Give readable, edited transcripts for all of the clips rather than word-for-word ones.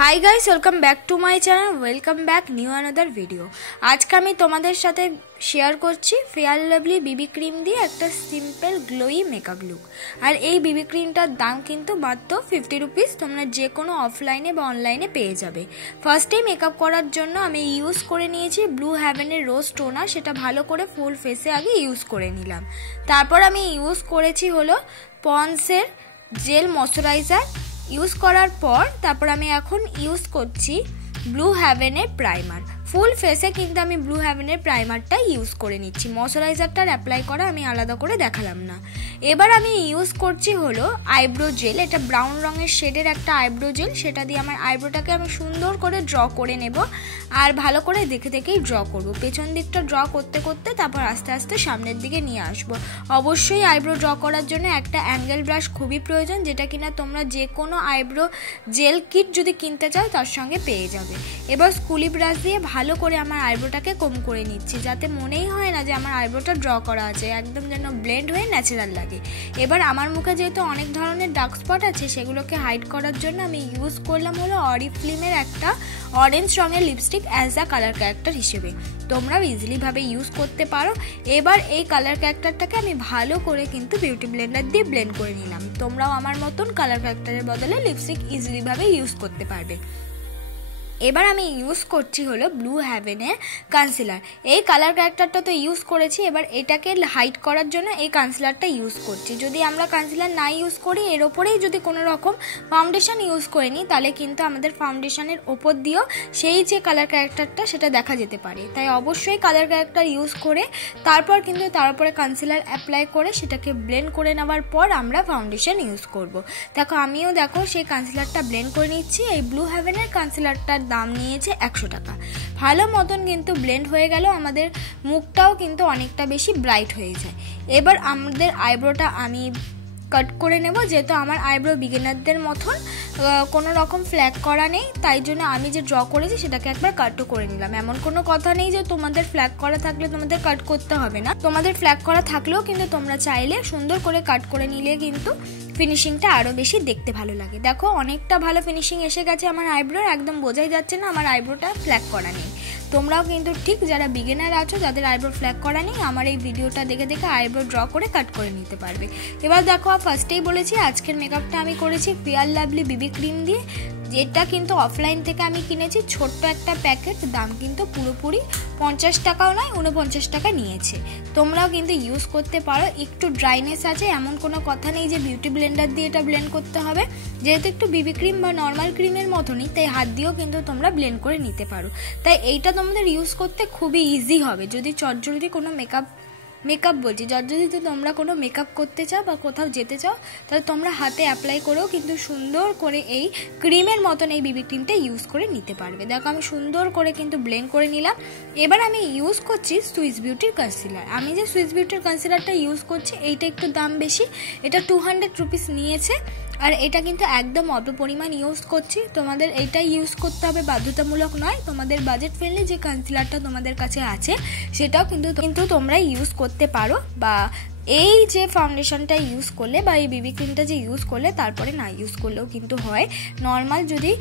High guys welcome back to my channel welcome back new another video. आज के आमी तोमादेर साथे शेयर करछि फेयर लवली बीबी क्रीम दिए एक सिम्पल ग्लोई मेकअप लुक। और ये बीबी क्रीमटार दाम किन्तु मात्र 50 रुपिस। तोमरा जे कोनो अफलाइने बा अनलाइने पेये जाबे। फार्स्टे मेकअप करार जोन्नो आमी यूज करे नियेछि ब्लू हेवेनेर रोज टोनार, सेटा भालो करे फुल फेसे आगे यूज करे निलाम। तारपर आमी यूज करेछि हलो पन्ड्सेर जेल मयश्चाराइजार। यूज करार पर तारपर आमी एखन यूज करछि ब्लू हेवेनेर प्राइमार। फुल फेसे किन्तु आमी ब्लू हेवेनेर प्राइमारटा यूज करे निচ্ছি। मयश्चाराइजारटार अ্যাপ্লাই करा आमी आलादा करे देखालाम ना। एबार आमी यूज करछि हलो आईब्रो जेल। एटा ब्राउन रंगेर शेडेर एकटा आईब्रो जेल, सेटा दिये आमार आईब्रोटाके आमी सुंदर करे ड्र करे नेब। और भालो करे देखे देखेई ड्र करब। पेछन दिकटा ड्र करते करते तारपर आस्ते आस्ते सामनेर दिके निये आसबो। अवश्यई आईब्रो ड्र करार जोन्नो एकटा अ্যাঙ্গেল ब्राश खुबই प्रयोजन, जेटा किना तोमरा जे कोनो आईब्रो जेल किट जोदि किनते चाओ तार संगे पेये जाबे। एबार स्कुली ब्राश दिये भालो करे आमार आईब्रोटाके कम करे निচ্ছি, जाते मनेई हय ना जे आमार आईब्रोटा ड्र करा आछे, एकदम जेन ब्लेंड हये न्याचाराल लागे। एबार आमार मुखे जेहेतु अनेक धरनेर डार्क स्पट आछे सेगुलोके हाइड करार जोन्नो आमी यूज करलाम हलो अरिफ्लेमेर एकटा ऑरेंज रंगेर लिपस्टिक एज आ कालार कैरेक्टर हिसेबे। तोमरा इजिली भावे यूज करते पारो। एबार এই কালার ক্যারেক্টারটাকে আমি ভালো করে কিন্তু বিউটি ব্লেন্ডার দিয়ে ব্লেন্ড করে নিলাম। তোমরাও আমার মতন কালার ক্যারেক্টারের বদলে লিপস্টিক ইজিলি ভাবে ইউজ করতে পারবে। এবার আমি ইউজ করছি হলো ব্লু হেভেনের কনসিলার। এই কালার ক্যারেক্টারটা তো ইউজ করেছি, এবার এটাকে হাইড করার জন্য এই কনসিলারটা ইউজ করছি। যদি আমরা কনসিলার না ইউজ করি, এর ওপরেই যদি কোনো রকম ফাউন্ডেশন ইউজ করে নিই, তাহলে কিন্তু আমাদের ফাউন্ডেশনের ওপর দিয়েও সেই যে কালার ক্যারেক্টারটা সেটা দেখা যেতে পারে। তাই অবশ্যই কালার ক্যারেক্টার ইউজ করে তারপর কিন্তু তার উপরে কনসিলার অ্যাপ্লাই করে সেটাকে ব্লেন্ড করে নেওয়ার পর আমরা ফাউন্ডেশন ইউজ করব। দেখো আমিও দেখো সেই কনসিলারটা ব্লেন্ড করে নিচ্ছি। এই ব্লু হেভেনের কনসিলারটার দাম নিয়েছে 100 টাকা। ভালো মতন কিন্তু ব্লেন্ড হয়ে গেল, আমাদের মুখটাও কিন্তু অনেকটা বেশি ব্রাইট হয়ে যায়। এবার আমাদের আইব্রোটা আমি কাট করে নেব। যেহেতু আমার আইব্রো বিগিনারদের মতন কোনো রকম ফ্ল্যাগ করা নেই, তাই জন্য আমি যে ড্র করেছি সেটাকে একবার কাটও করে নিলাম। এমন কোনো কথা নেই যে তোমাদের ফ্ল্যাগ করা থাকলে তোমাদের কাট করতে হবে না। তোমাদের ফ্ল্যাগ করা থাকলেও কিন্তু তোমরা চাইলে সুন্দর করে কাট করে নিলে কিন্তু ফিনিশিংটা আরও বেশি দেখতে ভালো লাগে। দেখো অনেকটা ভালো ফিনিশিং এসে গেছে আমার আইব্রোর, একদম বোঝাই যাচ্ছে না আমার আইব্রোটা ফ্ল্যাগ করা নেই। তোমরাও কিন্তু ঠিক যারা বিগিনার আছো, যাদের আইব্রো ফ্ল্যাগ করা নেই, আমার এই ভিডিওটা দেখে দেখে আইব্রো ড্র করে কাট করে নিতে পারবে। এবার দেখো ফার্স্টেই বলেছি আজকের মেকআপটা আমি করেছি ফেয়ার লাভলি বিবি ক্রিম দিয়ে, যেটা কিন্তু অফলাইন থেকে আমি কিনেছি ছোট্ট একটা প্যাকেট। দাম কিন্তু পুরোপুরি 50 টাকাও নয়, 49 টাকা নিয়েছে। তোমরাও কিন্তু ইউজ করতে পারো। একটু ড্রাইনেস আছে, এমন কোনো কথা নেই যে বিউটি ব্লেন্ডার দিয়ে এটা ব্লেন্ড করতে হবে। যেহেতু একটু বিবি ক্রিম বা নর্মাল ক্রিমের মতনই, তাই হাত দিয়েও কিন্তু তোমরা ব্লেন্ড করে নিতে পারো। তাই এইটা তোমাদের ইউজ করতে খুবই ইজি হবে। যদি চটজলদি কোনো মেকআপ বলছি যদি তোমরা কোনো মেকআপ করতে চাও বা কোথাও যেতে চাও, তাহলে তোমরা হাতে অ্যাপ্লাই করেও কিন্তু সুন্দর করে এই ক্রিমের মতন এই বিবি ক্রিমটা ইউজ করে নিতে পারবে। দেখো আমি সুন্দর করে কিন্তু ব্লেন্ড করে নিলাম। এবার আমি ইউজ করছি সুইস বিউটির কনসিলার। আমি যে সুইস বিউটির কনসিলারটা ইউজ করছি এইটা একটু দাম বেশি, এটা 200 রুপিস নিয়েছে। আর এটা কিন্তু একদম অল্প পরিমাণ ইউজ করছি। তোমাদের এইটাই ইউজ করতে হবে, বাধ্যতামূলক নয়। তোমাদের বাজেট ফ্রেন্ডলি যে কনসিলারটা তোমাদের কাছে আছে সেটাও কিন্তু তোমরা ইউজ করতে পারো। বা এই যে ফাউন্ডেশনটা ইউজ করলে বা এই বিবি ক্রিমটা যে ইউজ করলে তারপরে না ইউজ করলেও কিন্তু হয়। নর্মাল যদি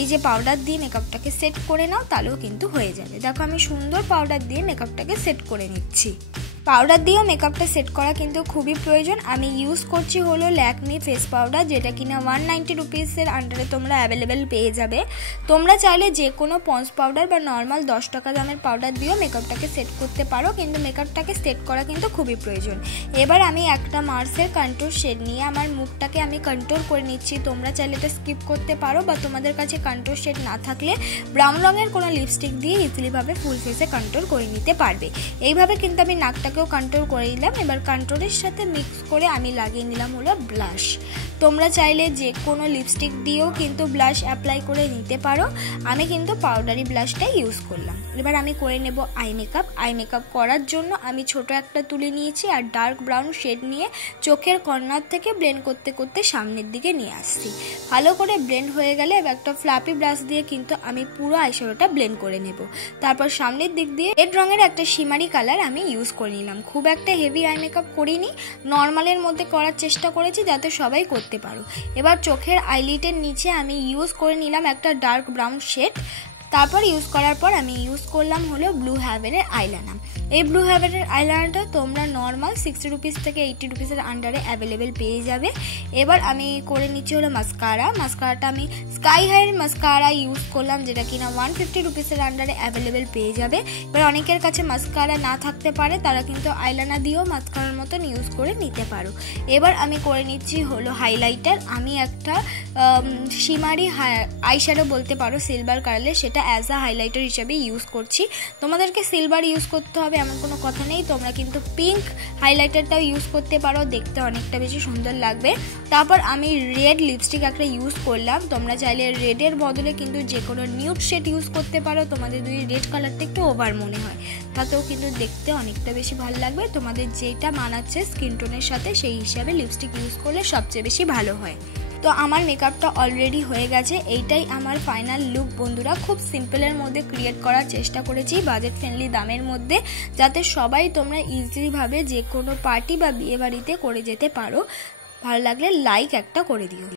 এই যে পাউডার দিয়ে মেকআপটাকে সেট করে নাও তাহলেও কিন্তু হয়ে যাবে। দেখো আমি সুন্দর পাউডার দিয়ে মেকআপটাকে সেট করে নিচ্ছি। পাউডার দিয়েও মেকআপটা সেট করা কিন্তু খুবই প্রয়োজন। আমি ইউজ করছি হলো ল্যাকমি ফেস পাউডার, যেটা কিনা 190 রুপিসের আন্ডারে তোমরা অ্যাভেলেবেল পেয়ে যাবে। তোমরা চাইলে যে কোনো পন্স পাউডার বা নর্মাল 10 টাকা দামের পাউডার দিয়েও মেকআপটাকে সেট করতে পারো, কিন্তু মেকআপটাকে সেট করা কিন্তু খুবই প্রয়োজন। এবার আমি একটা মার্সের কন্ট্যুর শেড নিয়ে আমার মুখটাকে আমি কন্ট্যুর করে নিচ্ছি। তোমরা চাইলে এটা স্কিপ করতে পারো, বা তোমাদের কাছে কন্ট্যুর শেড না থাকলে ব্রাউন রঙের কোনো লিপস্টিক দিয়ে ইজিলিভাবে ফুল ফেসে কন্ট্যুর করে নিতে পারবে। এইভাবে কিন্তু আমি নাকটাকেও কন্ট্যুর করে নিলাম। এবার কন্ট্যুরের সাথে মিক্স করে আমি লাগিয়ে নিলাম হলো ব্লাশ। তোমরা চাইলে যে কোনো লিপস্টিক দিয়েও কিন্তু ব্লাশ অ্যাপ্লাই করে নিতে পারো। আমি কিন্তু পাউডারি ব্লাশটাই ইউজ করলাম। এবার আমি করে নেব আই মেকআপ। আই মেকআপ করার জন্য আমি ছোট একটা তুলে নিয়েছি আর ডার্ক ব্রাউন শেড নিয়ে চোখের কর্নার থেকে ব্লেন্ড করতে করতে সামনের দিকে নিয়ে আসছি। ভালো করে ব্লেন্ড হয়ে গেলে এবার একটা ফ্লাপি ব্রাশ দিয়ে কিন্তু আমি পুরো আইশ্যাডোটা ব্লেন্ড করে নেব। তারপর সামনের দিক দিয়ে রেড রঙের একটা শিমারি কালার আমি ইউজ করে নিলাম। নিলাম। খুব একটা হেভি আই মেকআপ করিনি, নর্মালের মধ্যে করার চেষ্টা করেছি যাতে সবাই করতে পারো। এবার চোখের আইলিডের নিচে আমি ইউজ করে নিলাম একটা ডার্ক ব্রাউন শেড। তারপর ইউজ করার পর আমি ইউজ করলাম হলো ব্লু হেভেনের আইলাইনার। এই ব্লু হেভেনের আইলাইনারটা তোমরা নর্মাল 60 রুপিস থেকে 80 রুপিসের আন্ডারে অ্যাভেলেবেল পেয়ে যাবে। এবার আমি করে নিচ্ছি হলো মাস্কারাটা আমি স্কাই হাইয়ের মাস্কারা ইউজ করলাম, যেটা কিনা 150 রুপিসের আন্ডারে অ্যাভেলেবেল পেয়ে যাবে। এবার অনেকের কাছে মাস্কারা না থাকতে পারে, তারা কিন্তু আইলাইনার দিয়েও মাস্কারার মতন ইউজ করে নিতে পারো। এবার আমি করে নিচ্ছি হলো হাইলাইটার। আমি একটা শিমারি আইশ্যাডো বলতে পারো সিলভার কালারের, সেটা অ্যাজ আ হাইলাইটার হিসেবে ইউজ করছি। তোমাদেরকে সিলভার ইউজ করতে হবে এমন কোনো কথা নেই, তোমরা কিন্তু পিঙ্ক হাইলাইটারটাও ইউজ করতে পারো, দেখতে অনেকটা বেশি সুন্দর লাগবে। তারপর আমি রেড লিপস্টিক একটা ইউজ করলাম। তোমরা চাইলে রেডের বদলে কিন্তু যে কোনো নিউড শেড ইউজ করতে পারো। তোমাদের যদি রেড কালারটা একটু ওভার মনে হয় তাতেও কিন্তু দেখতে অনেকটা বেশি ভালো লাগবে। তোমাদের যেটা মানাচ্ছে স্কিন টোনের সাথে সেই হিসাবে লিপস্টিক ইউজ করলে সবচেয়ে বেশি ভালো হয়। তো আমার মেকআপটা অলরেডি হয়ে গেছে। এইটাই আমার ফাইনাল লুক বন্ধুরা। খুব সিম্পলের মধ্যে ক্রিয়েট করার চেষ্টা করেছি, বাজেট ফ্রেন্ডলি দামের মধ্যে, যাতে সবাই তোমরা ইজিলিভাবে যে কোনো পার্টি বা বিয়ে বাড়িতে করে যেতে পারো। ভালো লাগলে লাইক একটা করে দিও।